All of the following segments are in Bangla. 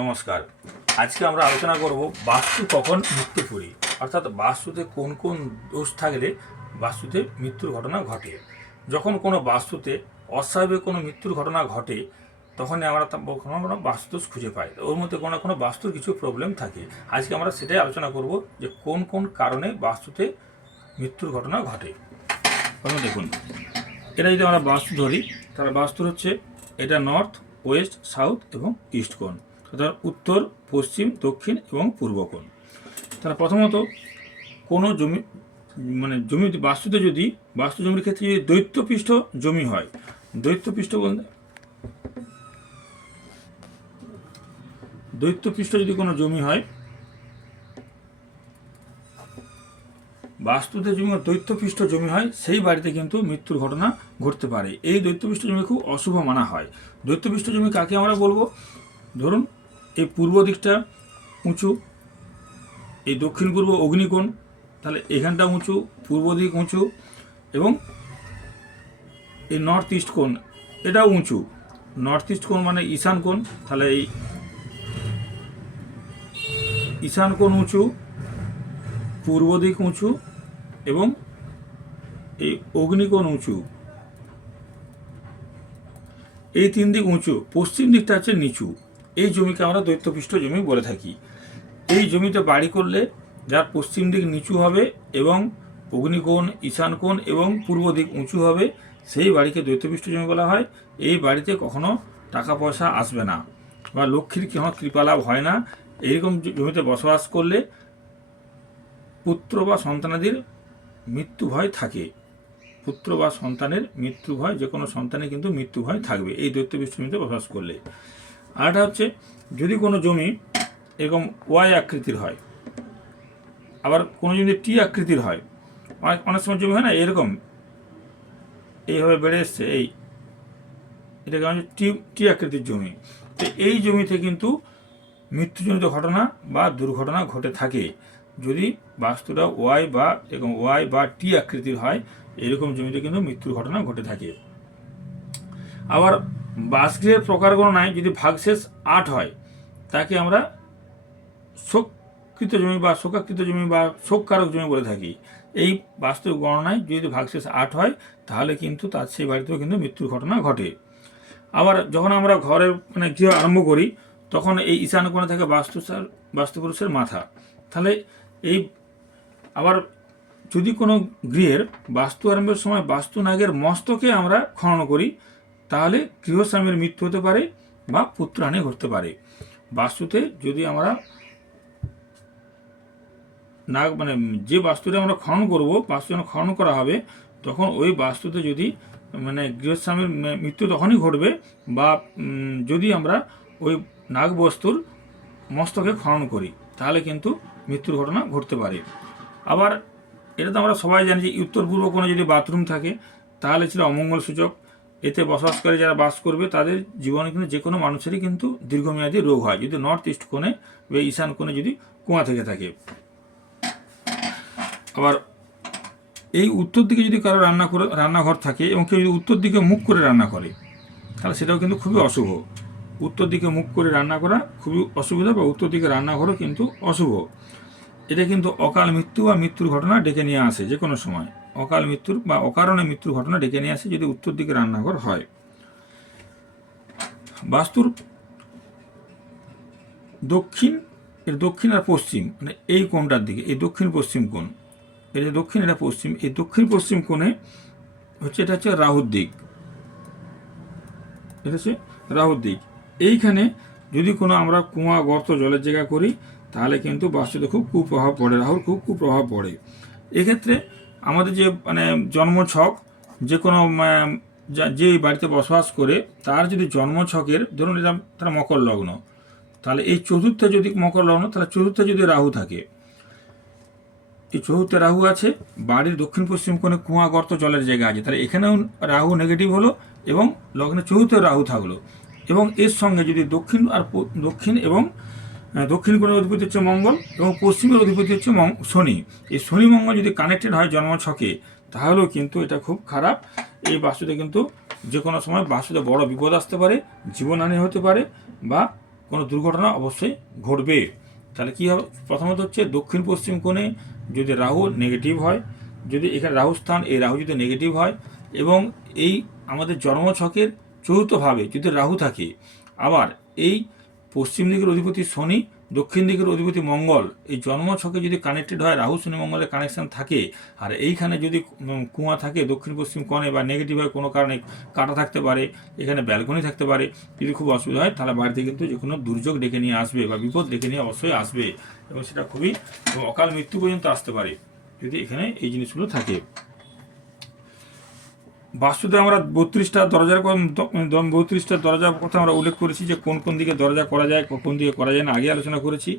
নমস্কার। আজকে আমরা আলোচনা করব বাস্তু কখন মৃত্যু পুরী অর্থাৎ বাস্তুতে কোন কোন দোষ থাকলে বাস্তুতে মৃত্যুর ঘটনা ঘটে? যখন কোনো বাস্তুতে অস্বাভাবিক কোনো মৃত্যুর ঘটনা ঘটে, তখনই আমরা কখনো কোনো বাস্তুদোষ খুঁজে পাই। ওর মধ্যে কোনো কোনো বাস্তুর কিছু প্রবলেম থাকে। আজকে আমরা সেটাই আলোচনা করব যে কোন কোন কারণে বাস্তুতে মৃত্যুর ঘটনা ঘটে। প্রথমে দেখুন, এটা যদি আমরা বাস্তু ধরি, তাহলে বাস্তু হচ্ছে এটা নর্থ, ওয়েস্ট, সাউথ এবং ইস্ট কোণ। অর্থাৎ উত্তর, পশ্চিম, দক্ষিণ এবং পূর্ব কোণ। তাহলে প্রথমত কোনো জমি মানে জমি বাস্তুতে যদি বাস্তু জমির ক্ষেত্রে যদি দৈত্যপৃষ্ঠ জমি হয়, দৈত্যপৃষ্ঠ বলতে? দৈত্যপৃষ্ঠ যদি কোনো জমি হয়, বাস্তুতে জমি দৈত্যপৃষ্ঠ জমি হয়, সেই বাড়িতে কিন্তু মৃত্যুর ঘটনা ঘটতে পারে। এই দৈত্যপৃষ্ঠ জমি খুব অশুভ মানা হয়। দৈত্যপৃষ্ঠ জমি কাকে আমরা বলব? ধরুন এই পূর্ব দিকটা উঁচু, এই দক্ষিণ পূর্ব অগ্নিকোণ, তাহলে এখানটা উঁচু, পূর্ব দিক উঁচু এবং এই নর্থ ইস্ট কোণ, এটাও উঁচু। নর্থ ইস্ট কোণ মানে ঈশান কোণ, তাহলে এই ঈশান কোণ উঁচু, পূর্ব দিক উঁচু এবং এই অগ্নিকোণ উঁচু। এই তিন দিক উঁচু, পশ্চিম দিকটা হচ্ছে নিচু। এই জমিকে আমরা দৈত্যপৃষ্ঠ জমি বলে থাকি। এই জমিতে বাড়ি করলে যার পশ্চিম দিক নিচু হবে এবং অগ্নিকোণ ঈশান কোণ এবং পূর্ব দিক উঁচু হবে, সেই বাড়িকে দৈত্যপৃষ্ঠ জমি বলা হয়। এই বাড়িতে কখনো টাকা পয়সা আসবে না বা লক্ষ্মীর কোনো কৃপালাভ হয় না। এইরকম জমিতে বসবাস করলে পুত্র বা সন্তানাদের মৃত্যু ভয় থাকে। পুত্র বা সন্তানের মৃত্যু ভয়, যে কোনো সন্তানের কিন্তু মৃত্যু ভয় থাকবে এই দৈত্য জমিতে বসবাস করলে। আরেকটা হচ্ছে, যদি কোনো জমি এরকম ওয়াই আকৃতির হয়, আবার কোনো জমি টি আকৃতির হয়, অনেক অনেক সময় জমি হয় না, এরকম, এইভাবে বেড়ে এসছে, এই, এটাকে হচ্ছে টি টি আকৃতির জমি। তো এই জমিতে কিন্তু মৃত্যুজনিত ঘটনা বা দুর্ঘটনা ঘটে থাকে। যদি বাস্তুটা ওয়াই বা এরকম ওয়াই বা টি আকৃতির হয়, এরকম জমিতে কিন্তু মৃত্যুর ঘটনা ঘটে থাকে। আবার বাসগৃহের প্রকার গণনায় যদি ভাগশেষ আট হয়, তাকে আমরা শোককৃত জমি বা শোকাকৃত জমি বা শোককারক জমি বলে থাকি। এই বাস্তব গণনায় যদি ভাগশেষ আট হয়, তাহলে কিন্তু তার সেই বাড়িতেও কিন্তু মৃত্যুর ঘটনা ঘটে। আবার যখন আমরা ঘরের মানে গৃহ আরম্ভ করি, তখন এই ঈশান কোণে থাকে বাস্তু বাস্তুপুরুষের মাথা। তাহলে এই আবার যদি কোনো গৃহের বাস্তু আরম্ভের সময় বাস্তু নাগের মস্তকে আমরা খনন করি তাহলে গৃহস্বামীর মৃত্যু হতে পারে বা পুত্রহানি ঘটতে পারে। বাস্তুতে যদি আমরা নাগ মানে যে বাস্তুটা আমরা খনন করব, বাস্তু যখন খনন করা হবে, তখন ওই বাস্তুতে যদি মানে গৃহস্বামীর মৃত্যু তখনই ঘটবে বা যদি আমরা ওই নাগ বস্তুর মস্তকে খনন করি, তাহলে কিন্তু মৃত্যুর ঘটনা ঘটতে পারে। আবার এটা তো আমরা সবাই জানি যে উত্তর পূর্ব কোনো যদি বাথরুম থাকে, তাহলে ছিল অমঙ্গল সূচক। এতে বসবাসকারী যারা বাস করবে, তাদের জীবনে কিন্তু যে কোনো মানুষেরই কিন্তু দীর্ঘমেয়াদী রোগ হয়। যদি নর্থ ইস্ট কোণে বা ঈশান কোণে যদি কুয়া থেকে থাকে। আবার এই উত্তর দিকে যদি কারও রান্না করে, রান্নাঘর থাকে এবং কেউ যদি উত্তর দিকে মুখ করে রান্না করে, তাহলে সেটাও কিন্তু খুবই অশুভ। উত্তর দিকে মুখ করে রান্না করা খুবই অসুবিধা বা উত্তর দিকে রান্নাঘরও কিন্তু অশুভ। এটা কিন্তু অকাল মৃত্যু বা মৃত্যুর ঘটনা ডেকে নিয়ে আসে যে কোনো সময়। অকাল মৃত্যুর বা অকারণে মৃত্যুর ঘটনা ডেকে নিয়ে আসে যদি উত্তর দিকে রান্নাঘর হয়। বাস্তুর দক্ষিণ, এর দক্ষিণ আর পশ্চিম মানে এই কোণটার দিকে, এই দক্ষিণ পশ্চিম কোণ এটা দক্ষিণ, এটা পশ্চিম, এই দক্ষিণ পশ্চিম কোণে হচ্ছে, এটা হচ্ছে রাহুর দিক। এটা হচ্ছে রাহুর দিক। এইখানে যদি কোনো আমরা কুয়া, গর্ত, জলের জায়গা করি, তাহলে কিন্তু বাস্তুতে খুব কুপ্রভাব পড়ে, রাহুর খুব কুপ্রভাব পড়ে। এক্ষেত্রে আমাদের যে মানে জন্মছক যে কোনো উম, যে বাড়িতে বসবাস করে তার যদি জন্মছকের ধরুন এটা তার মকর লগ্ন তাহলে এই চতুর্থে যদি মকর লগ্ন তাহলে চতুর্থে যদি রাহু থাকে এই চতুর্থে রাহু আছে বাড়ির দক্ষিণ পশ্চিম কোণে কুয়া গর্ত জলের জায়গা আছে তাহলে এখানেও রাহু নেগেটিভ হলো এবং লগ্নে চতুর্থে রাহু থাকল এবং এর সঙ্গে যদি দক্ষিণ আর দক্ষিণ এবং দক্ষিণ কোণের অধিপতি হচ্ছে মঙ্গল এবং পশ্চিমের অধিপতি হচ্ছে শনি। এই শনি মঙ্গল যদি কানেক্টেড হয় জন্ম ছকে তাহলেও কিন্তু এটা খুব খারাপ। এই বাস্তুতে কিন্তু যে কোনো সময় বাস্তুতে বড় বিপদ আসতে পারে, জীবনহানি হতে পারে বা কোনো দুর্ঘটনা অবশ্যই ঘটবে। তাহলে কী হবে? প্রথমত হচ্ছে দক্ষিণ পশ্চিম কোণে যদি রাহু নেগেটিভ হয়, যদি এখানে রাহু স্থান, এই রাহু যদি নেগেটিভ হয় এবং এই আমাদের জন্মছকের চতুর্থভাবে যদি রাহু থাকে, আবার এই পশ্চিম দিকের অধিপতি শনি, দক্ষিণ দিকের অধিপতি মঙ্গল। এই জন্ম ছকে যদি কানেক্টেড হয়, রাহু শনি মঙ্গলের কানেকশন থাকে, আর এইখানে যদি কুয়া থাকে, দক্ষিণ পশ্চিম কোণে বা নেগেটিভ হয়, কোনো কারণে কাটা থাকতে পারে, এখানে ব্যালকনি থাকতে পারে, যদি খুব অসুবিধা হয়, তাহলে বাড়িতে কিন্তু যে কোনো দুর্যোগ ডেকে নিয়ে আসবে বা বিপদ ডেকে নিয়ে অবশ্যই আসবে এবং সেটা খুবই অকাল মৃত্যু পর্যন্ত আসতে পারে, যদি এখানে এই জিনিসগুলো থাকে। বাস্তুতে আমরা বত্রিশটা দরজার বত্রিশটা দরজার কথা আমরা উল্লেখ করেছি যে কোন কোন দিকে দরজা করা যায় কোন দিকে করা যায় না, আগে আলোচনা করেছি।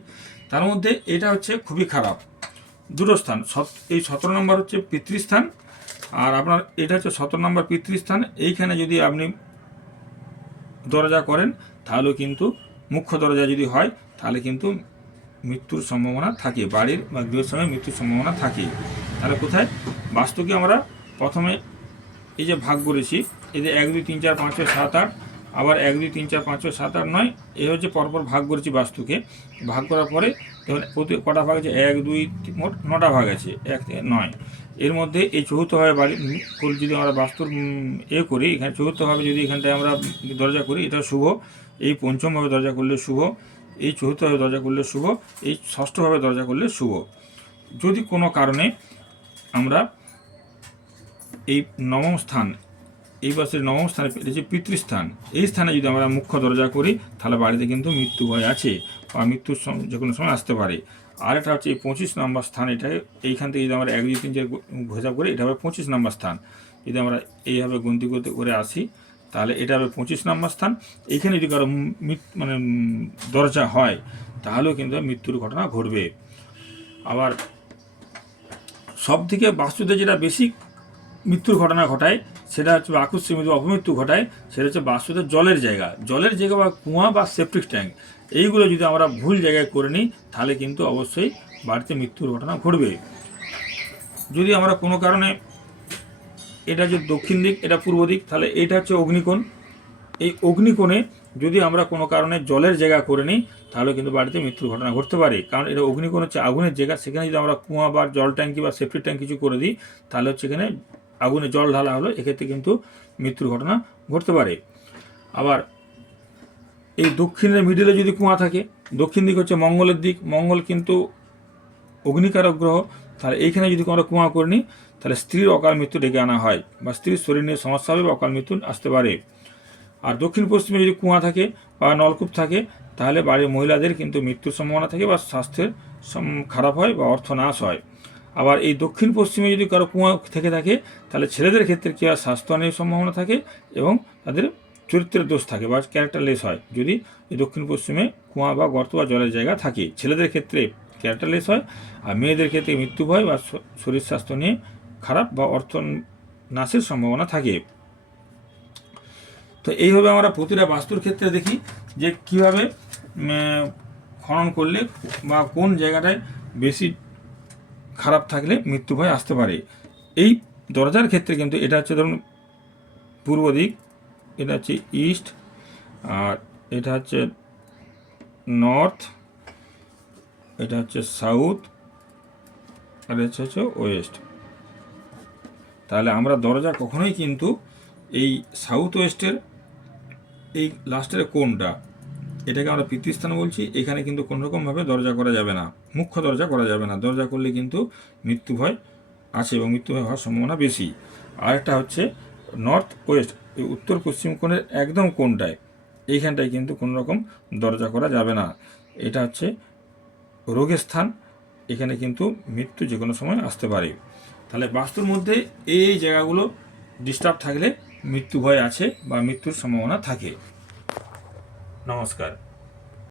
তার মধ্যে এটা হচ্ছে খুবই খারাপ। দুটো স্থান এই সতেরো নম্বর হচ্ছে পিতৃস্থান, আর আপনার এটা হচ্ছে সতেরো নম্বর পিতৃস্থান। এইখানে যদি আপনি দরজা করেন তাহলেও কিন্তু মুখ্য দরজা যদি হয়, তাহলে কিন্তু মৃত্যুর সম্ভাবনা থাকে, বাড়ির বা গৃহের সময় মৃত্যুর সম্ভাবনা থাকে। তাহলে কোথায়? বাস্তুকে আমরা প্রথমে এই যে ভাগ করেছি, এই যে এক, দুই, তিন, চার, পাঁচ, ছয়, সাত, আট, আবার এক, দুই, তিন, চার, পাঁচ, ছয়, সাত, আট, নয় এই হচ্ছে পরপর ভাগ করেছি বাস্তুকে। ভাগ করার পরে দেখুন প্রতি কটা ভাগ আছে এক, দুই, মোট নটা ভাগ আছে, এক থেকে নয়। এর মধ্যে এই চতুর্থভাবে বাড়ি যদি আমরা বাস্তুর এ করি, এখানে চতুর্থভাবে যদি এখানটায় আমরা দরজা করি, এটা শুভ। এই পঞ্চমভাবে দরজা করলে শুভ, এই চতুর্থভাবে দরজা করলে শুভ, এই ষষ্ঠভাবে দরজা করলে শুভ। যদি কোনো কারণে আমরা এই নবম স্থান, এই বছরের নবম স্থানে হচ্ছে পিতৃস্থান, এই স্থানে যদি আমরা মুখ্য দরজা করি, তাহলে বাড়িতে কিন্তু মৃত্যু ভয় আছে বা মৃত্যুর যে কোনো সময় আসতে পারে। আর এটা হচ্ছে এই পঁচিশ নম্বর স্থান, এটা এইখান থেকে যদি আমরা এক, দুই, তিন, চার হিসাব করি, এটা হবে পঁচিশ নম্বর স্থান। যদি আমরা এইভাবে গন্তি করতে, করে আসি, তাহলে এটা হবে পঁচিশ নম্বর স্থান। এইখানে যদি কারও মানে দরজা হয়, তাহলেও কিন্তু মৃত্যুর ঘটনা ঘটবে। আবার সব থেকে বাস্তুতে যেটা বেশি মৃত্যুর ঘটনা ঘটায়, সেটা হচ্ছে আকস্মিক মৃত্যু অপমৃত্যু ঘটায়, সেটা হচ্ছে বাস্তুতে জলের জায়গা। জলের জায়গা বা কুয়া বা সেপটিক ট্যাঙ্ক, এইগুলো যদি আমরা ভুল জায়গায় করে নিই, তাহলে কিন্তু অবশ্যই বাড়িতে মৃত্যুর ঘটনা ঘটবে। যদি আমরা কোনো কারণে এটা যে দক্ষিণ দিক, এটা পূর্ব দিক, তাহলে এটা হচ্ছে অগ্নিকোণ। এই অগ্নিকোণে যদি আমরা কোনো কারণে জলের জায়গা করে নিই, তাহলে কিন্তু বাড়িতে মৃত্যুর ঘটনা ঘটতে পারে। কারণ এটা অগ্নিকোণ হচ্ছে আগুনের জায়গা, সেখানে যদি আমরা কুয়া বা জল ট্যাঙ্কি বা সেফটি ট্যাঙ্ক কিছু করে দিই, তাহলে হচ্ছে এখানে আগুনে জল ঢালা হলো, এক্ষেত্রে কিন্তু মৃত্যুর ঘটনা ঘটতে পারে। আবার এই দক্ষিণের মিডিলে যদি কুয়া থাকে, দক্ষিণ দিক হচ্ছে মঙ্গলের দিক, মঙ্গল কিন্তু অগ্নিকারক গ্রহ, তাহলে এইখানে যদি আমরা কুয়া করে নিই তাহলে স্ত্রীর অকাল মৃত্যু ডেকে আনা হয়, বা স্ত্রীর শরীর নিয়ে সমস্যা হবে বা অকাল মৃত্যু আসতে পারে। আর দক্ষিণ পশ্চিমে যদি কুয়া থাকে বা নলকূপ থাকে, তাহলে বাড়ির মহিলাদের কিন্তু মৃত্যুর সম্ভাবনা থাকে বা স্বাস্থ্যের খারাপ হয় বা অর্থনাশ হয়। আবার এই দক্ষিণ পশ্চিমে যদি কারও কুয়া থেকে থাকে, তাহলে ছেলেদের ক্ষেত্রে কি স্বাস্থ্য স্বাস্থ্যহানির সম্ভাবনা থাকে এবং তাদের চরিত্রের দোষ থাকে বা ক্যারেক্টারলেস হয়। যদি এই দক্ষিণ পশ্চিমে কুয়া বা গর্ত বা জলের জায়গা থাকে, ছেলেদের ক্ষেত্রে ক্যারেক্টারলেস হয় আর মেয়েদের ক্ষেত্রে মৃত্যু ভয় বা শরীর স্বাস্থ্য নিয়ে খারাপ বা অর্থ নাশের সম্ভাবনা থাকে। তো এইভাবে আমরা প্রতিটা বাস্তুর ক্ষেত্রে দেখি যে কীভাবে খনন করলে বা কোন জায়গাটায় বেশি খারাপ থাকলে মৃত্যু ভয় আসতে পারে। এই দরজার ক্ষেত্রে কিন্তু এটা হচ্ছে ধরুন পূর্ব দিক, এটা হচ্ছে ইস্ট আর এটা হচ্ছে নর্থ এটা হচ্ছে সাউথ আর এটা হচ্ছে ওয়েস্ট তাহলে আমরা দরজা কখনোই কিন্তু এই সাউথ ওয়েস্টের এই লাস্টের কোনটা এটাকে আমরা পিতৃস্থান বলছি। এখানে কিন্তু কোনো রকমভাবে দরজা করা যাবে না। মুখ্য দরজা করা যাবে না। দরজা করলে কিন্তু মৃত্যু ভয় আছে এবং মৃত্যু হওয়ার সম্ভাবনা বেশি। আরেকটা হচ্ছে নর্থ ওয়েস্ট উত্তর পশ্চিম কোণের একদম কোনটায় এইখানটায় কিন্তু কোনো রকম দরজা করা যাবে না। এটা হচ্ছে রোগের স্থান। এখানে কিন্তু মৃত্যু যে কোনো সময় আসতে পারে। তাহলে বাস্তুর মধ্যে এই জায়গাগুলো ডিস্টার্ব থাকলে মৃত্যু ভয় আছে বা মৃত্যুর সম্ভাবনা থাকে। নমস্কার।